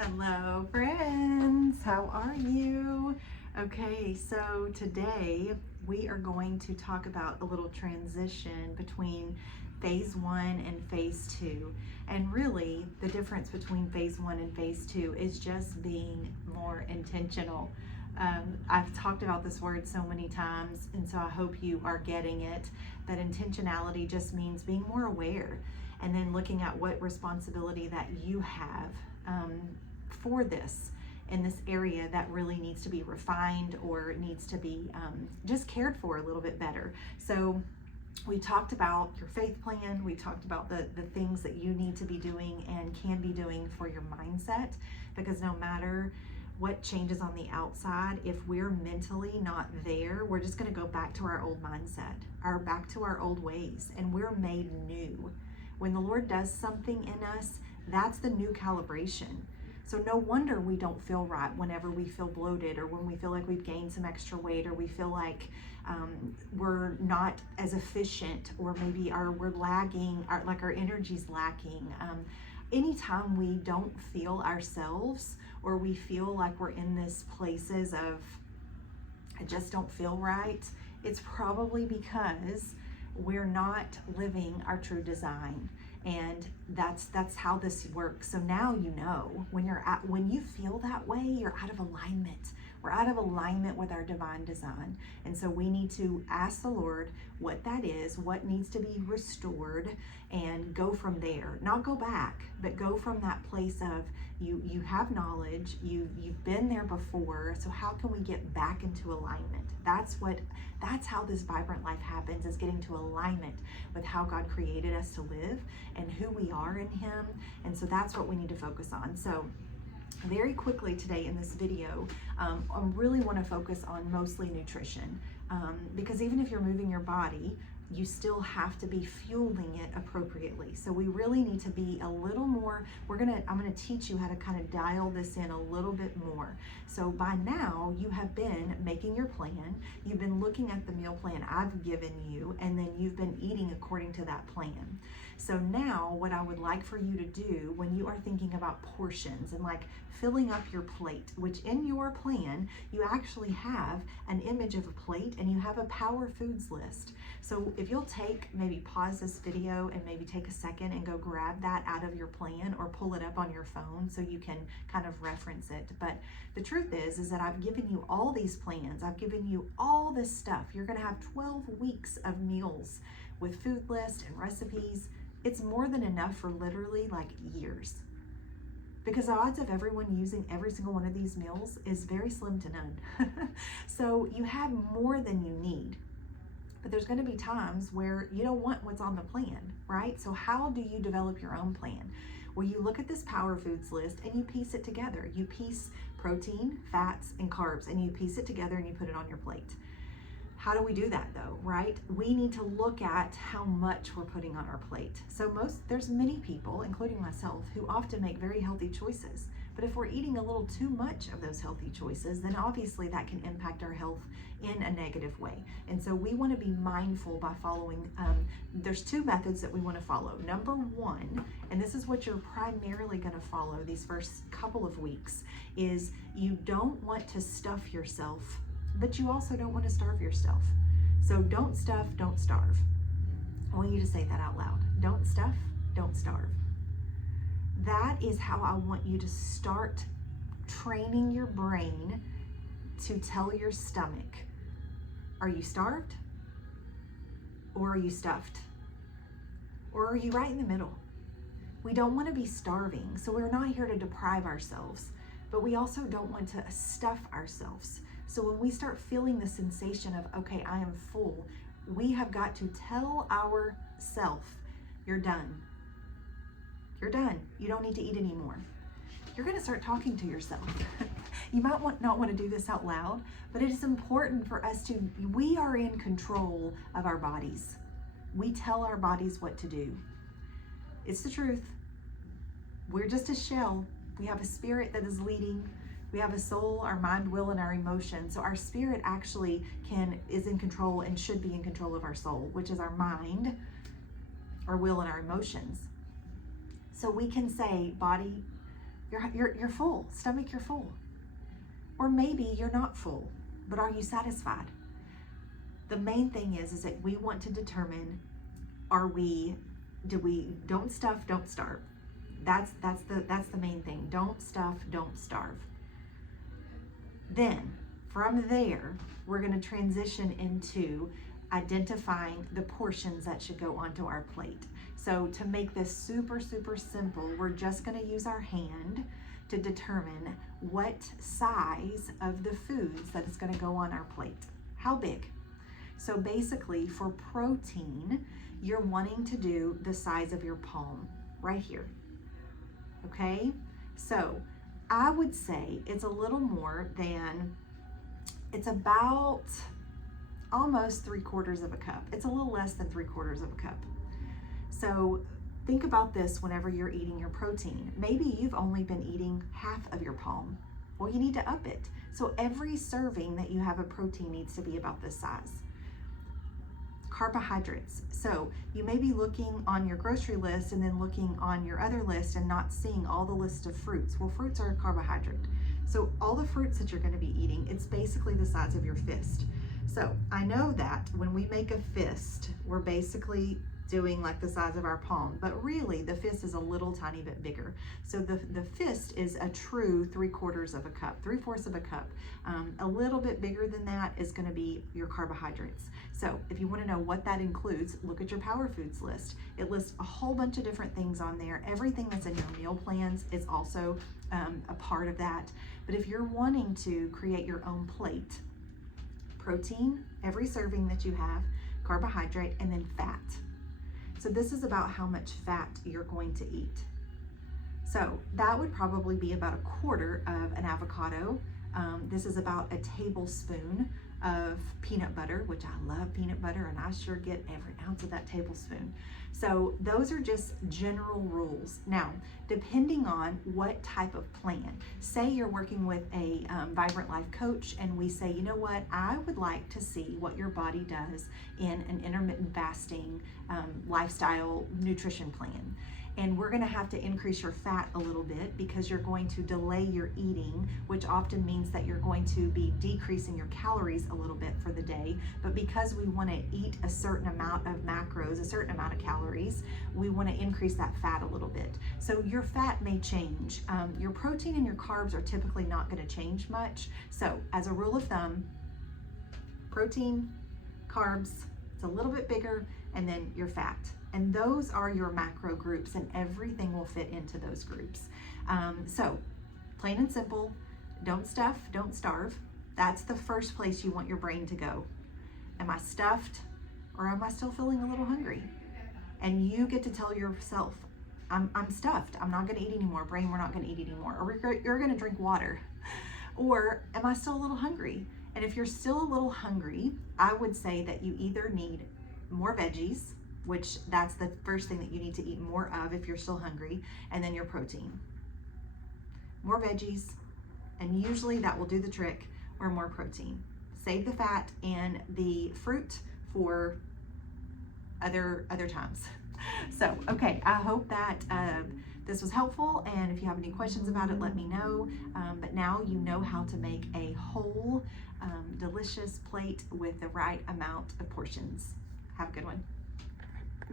Hello friends, how are you? Okay, so today we are going to talk about a little transition between phase 1 and phase 2. And really the difference between phase 1 and phase 2 is just being more intentional. I've talked about this word so many times, and so I hope you are getting it, that intentionality just means being more aware and then looking at what responsibility that you have for this in this area that really needs to be refined or needs to be just cared for a little bit better. So we talked about your faith plan. We talked about the things that you need to be doing and can be doing for your mindset, because no matter what changes on the outside, if we're mentally not there, we're just going to go back to our old mindset, back to our old ways, and we're made new. When the Lord does something in us, that's the new calibration. So no wonder we don't feel right whenever we feel bloated, or when we feel like we've gained some extra weight, or we feel like we're not as efficient, or maybe we're lagging, our energy's lacking. Anytime we don't feel ourselves, or we feel like we're in this places of, I just don't feel right, it's probably because we're not living our true design. And that's how this works. So now you know, when you feel that way, you're out of alignment. We're out of alignment with our divine design. And so we need to ask the Lord what that is, what needs to be restored, and go from there. Not go back, but go from that place of you have knowledge, you've been there before, so how can we get back into alignment? That's how this vibrant life happens, is getting to alignment with how God created us to live and who we are in Him. And so that's what we need to focus on. So very quickly today in this video, I really want to focus on mostly nutrition, because even if you're moving your body, you still have to be fueling it appropriately. So we really need to be a little more, I'm gonna teach you how to kind of dial this in a little bit more. So by now you have been making your plan, you've been looking at the meal plan I've given you, and then you've been eating according to that plan. So now what I would like for you to do when you are thinking about portions and like filling up your plate, which in your plan, you actually have an image of a plate and you have a power foods list. So if you'll maybe pause this video and maybe take a second and go grab that out of your plan, or pull it up on your phone so you can kind of reference it. But the truth is that I've given you all these plans. I've given you all this stuff. You're gonna have 12 weeks of meals with food lists and recipes. It's more than enough for literally like years, because the odds of everyone using every single one of these meals is very slim to none. So you have more than you need. But there's going to be times where you don't want what's on the plan, right? So how do you develop your own plan? Well, you look at this power foods list and you piece it together. You piece protein, fats, and carbs, and you piece it together and you put it on your plate. How do we do that though, right? We need to look at how much we're putting on our plate. So there's many people, including myself, who often make very healthy choices. But if we're eating a little too much of those healthy choices, then obviously that can impact our health in a negative way. And so we want to be mindful by following, there's two methods that we want to follow. Number one, and this is what you're primarily going to follow these first couple of weeks, is you don't want to stuff yourself, but you also don't want to starve yourself. So don't stuff, don't starve. I want you to say that out loud. Don't stuff, don't starve. That is how I want you to start training your brain to tell your stomach, are you starved? Or are you stuffed? Or are you right in the middle? We don't want to be starving, so we're not here to deprive ourselves, but we also don't want to stuff ourselves. So when we start feeling the sensation of, okay, I am full, we have got to tell ourself, you're done. You're done. You don't need to eat anymore. You're going to start talking to yourself. You might not want to do this out loud, but it is important for us we are in control of our bodies. We tell our bodies what to do. It's the truth. We're just a shell. We have a spirit that is leading. We have a soul, our mind, will, and our emotions. So our spirit actually is in control and should be in control of our soul, which is our mind, our will, and our emotions. So we can say, body, You're full. Stomach, you're full. Or maybe you're not full, but are you satisfied? The main thing is that we want to determine, don't stuff, don't starve. That's the main thing. Don't stuff, don't starve. Then from there, we're going to transition into identifying the portions that should go onto our plate. So to make this super, super simple, we're just going to use our hand to determine what size of the foods that is going to go on our plate. How big? So basically for protein, you're wanting to do the size of your palm right here. Okay? So I would say it's a little more than, it's about almost 3/4 of a cup. It's a little less than 3/4 of a cup. So think about this whenever you're eating your protein. Maybe you've only been eating half of your palm. Well, you need to up it. So every serving that you have of protein needs to be about this size. Carbohydrates. So you may be looking on your grocery list and then looking on your other list and not seeing all the list of fruits. Well, fruits are a carbohydrate. So all the fruits that you're going to be eating, it's basically the size of your fist. So I know that when we make a fist, we're basically doing like the size of our palm, but really the fist is a little tiny bit bigger. So the fist is a true 3/4 of a cup, 3/4 of a cup. A little bit bigger than that is going to be your carbohydrates. So if you want to know what that includes, look at your Power Foods list. It lists a whole bunch of different things on there. Everything that's in your meal plans is also a part of that. But if you're wanting to create your own plate, protein, every serving that you have, carbohydrate, and then fat. So this is about how much fat you're going to eat. So that would probably be about 1/4 of an avocado. This is about a tablespoon of peanut butter, which I love peanut butter, and I sure get every ounce of that tablespoon. So those are just general rules. Now, depending on what type of plan, say you're working with a Vibrant Life coach and we say, you know what, I would like to see what your body does in an intermittent fasting lifestyle nutrition plan. And we're going to have to increase your fat a little bit because you're going to delay your eating, which often means that you're going to be decreasing your calories a little bit for the day. But because we want to eat a certain amount of macros, a certain amount of calories, we want to increase that fat a little bit. So your fat may change. Your protein and your carbs are typically not going to change much. So as a rule of thumb, protein, carbs, it's a little bit bigger, and then your fat. And those are your macro groups, and everything will fit into those groups. So plain and simple, don't stuff, don't starve. That's the first place you want your brain to go. Am I stuffed, or am I still feeling a little hungry? And you get to tell yourself, I'm stuffed. I'm not going to eat anymore. Brain, we're not going to eat anymore. Or you're going to drink water. Or am I still a little hungry? And if you're still a little hungry, I would say that you either need more veggies, which that's the first thing that you need to eat more of if you're still hungry, and then your protein. More veggies, and usually that will do the trick, or more protein. Save the fat and the fruit for other times. So, okay, I hope that this was helpful, and if you have any questions about it, let me know. But now you know how to make a whole, delicious plate with the right amount of portions. Have a good one.